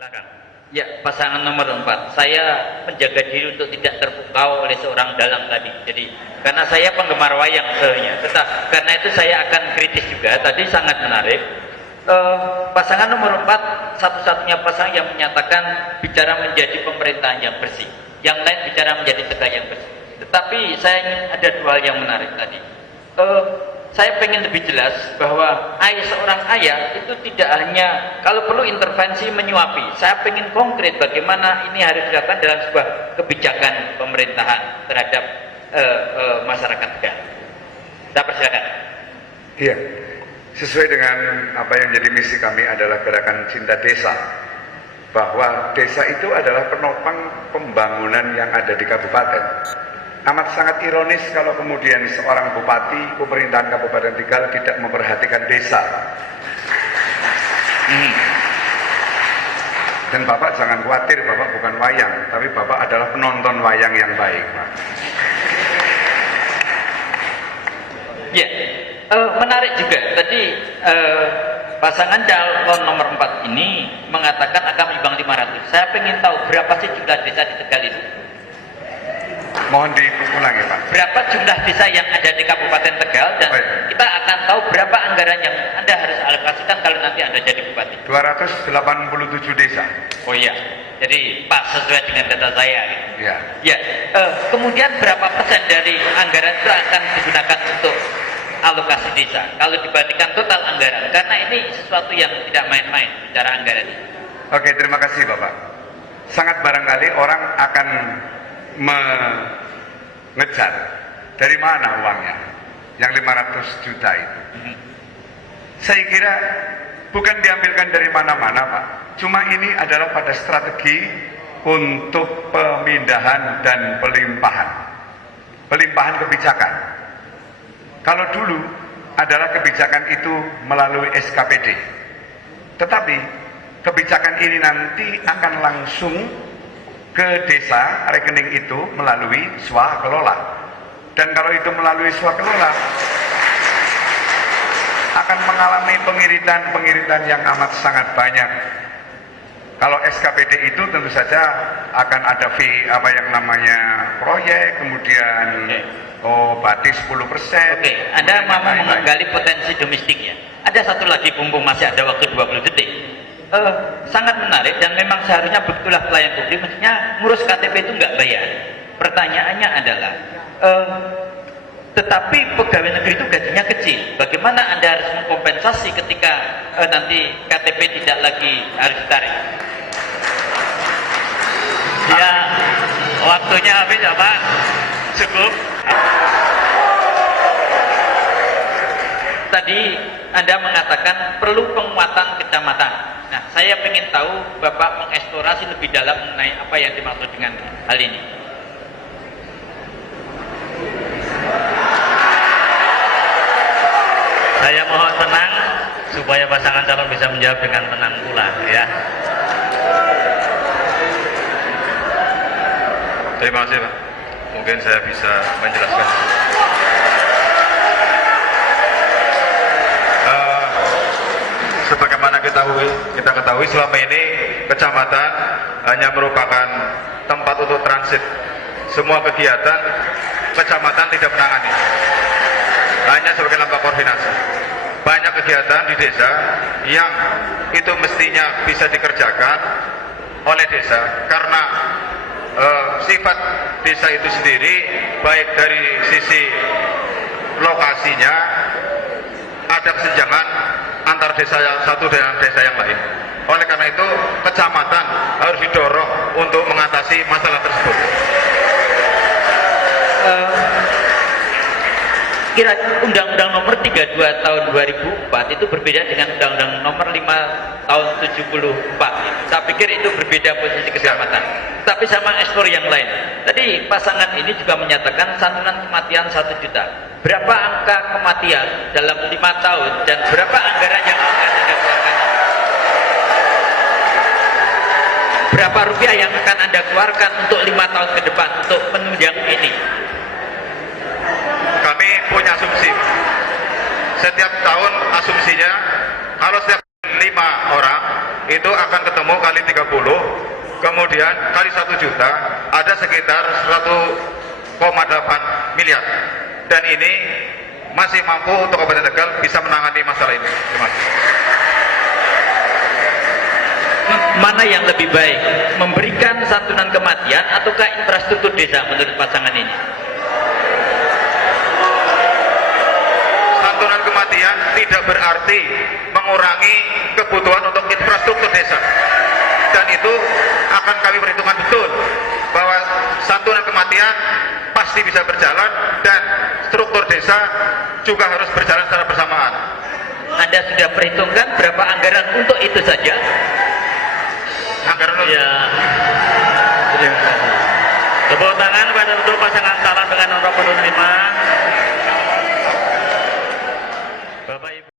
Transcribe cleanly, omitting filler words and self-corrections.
Silakan. Ya, pasangan nomor 4. Saya menjaga diri untuk tidak terpukau oleh seorang dalang tadi. Jadi, karena saya penggemar wayang sebenarnya. Karena itu saya akan kritis juga. Tadi sangat menarik. Pasangan nomor 4 satu-satunya pasangan yang menyatakan bicara menjadi pemerintahan yang bersih. Yang lain bicara menjadi tegak yang bersih. Tetapi saya ingin ada dua hal yang menarik tadi. Saya pengen lebih jelas bahwa seorang ayah itu tidak hanya kalau perlu intervensi menyuapi. Saya pengen konkret bagaimana ini harus dilakukan dalam sebuah kebijakan pemerintahan terhadap masyarakat Tegal. Saya persilakan. Iya, sesuai dengan apa yang jadi misi kami adalah gerakan cinta desa, bahwa desa itu adalah penopang pembangunan yang ada di kabupaten. Amat sangat ironis kalau kemudian seorang bupati pemerintahan Kabupaten Tegal tidak memperhatikan desa. Dan Bapak jangan khawatir, Bapak bukan wayang, tapi Bapak adalah penonton wayang yang baik, Pak. Ya, menarik juga. Tadi pasangan calon nomor 4 ini mengatakan akan menyumbang 500. Saya ingin tahu berapa sih jumlah desa di Tegal itu? Mohon diulangi, Pak. Berapa jumlah desa yang ada di Kabupaten Tegal dan kita akan tahu berapa anggaran yang Anda harus alokasikan kalau nanti Anda jadi bupati. 287 desa. Oh iya, jadi pas sesuai dengan data saya. Ya. Ya. Kemudian berapa persen dari anggaran itu akan digunakan untuk alokasi desa? Kalau dibandingkan total anggaran, karena ini sesuatu yang tidak main-main bicara anggaran. Oke, terima kasih Bapak. Sangat barangkali orang akan mengejar dari mana uangnya yang 500 juta itu. Saya kira bukan diambilkan dari mana-mana, Pak. Cuma ini adalah pada strategi untuk pemindahan dan pelimpahan kebijakan. Kalau dulu adalah kebijakan itu melalui SKPD, tetapi kebijakan ini nanti akan langsung ke desa, rekening itu melalui swakelola. Dan kalau itu melalui swakelola akan mengalami pengiritan yang amat sangat banyak. Kalau SKPD itu tentu saja akan ada fee apa yang namanya proyek, kemudian batis 10%. Oke, Anda mau menggali potensi domestiknya. Ada satu lagi mumpung masih ada waktu 20 detik. Sangat menarik dan memang seharusnya begitulah pelayan publik, maksudnya ngurus KTP itu nggak bayar. Pertanyaannya adalah tetapi pegawai negeri itu gajinya kecil, bagaimana Anda harus mengkompensasi ketika nanti KTP tidak lagi harus ditarik? Ya, waktunya habis ya Pak. Cukup. Tadi Anda mengatakan perlu penguatan kecamatan. Nah, saya ingin tahu Bapak mengeksplorasi lebih dalam mengenai apa yang dimaksud dengan hal ini. Saya mohon tenang supaya pasangan calon bisa menjawab dengan tenang pula ya. Terima kasih Pak. Mungkin saya bisa menjelaskan. Sebagaimana kita ketahui selama ini kecamatan hanya merupakan tempat untuk transit. Semua kegiatan kecamatan tidak menangani, hanya sebagai lembaga koordinasi. Banyak kegiatan di desa yang itu mestinya bisa dikerjakan oleh desa karena sifat desa itu sendiri, baik dari sisi lokasinya ada kesenjangan antar desa yang satu dengan desa yang lain. Oleh karena itu kecamatan harus didorong untuk mengatasi masalah tersebut. Kira Undang-Undang Nomor 32 Tahun 2004 itu berbeda dengan Undang-Undang Nomor 5 Tahun 74. Saya pikir itu berbeda posisi kecamatan. Tapi sama ekspor yang lain. Tadi pasangan ini juga menyatakan santunan kematian 1 juta. Berapa angka kematian dalam 5 tahun dan berapa anggaran yang akan Anda keluarkan? Berapa rupiah yang akan Anda keluarkan untuk 5 tahun ke depan untuk menunjang ini? Kami punya asumsi. Setiap tahun asumsinya kalau setiap 5 orang itu akan ketemu kali 30, kemudian kali 1 juta, ada sekitar 1,8 miliar. Dan ini masih mampu untuk Kabupaten Tegal bisa menangani masalah ini. Terima kasih. Mana yang lebih baik, memberikan santunan kematian ataukah infrastruktur desa menurut pasangan ini? Santunan kematian tidak berarti mengurangi kebutuhan untuk infrastruktur desa, dan itu akan kami perhitungkan betul bahwa santunan kematian pasti bisa berjalan dan struktur desa juga harus berjalan secara bersamaan. Anda sudah perhitungkan berapa anggaran untuk itu saja? Ya. Terima kasih. Tepuk tangan pada untuk pasangan calon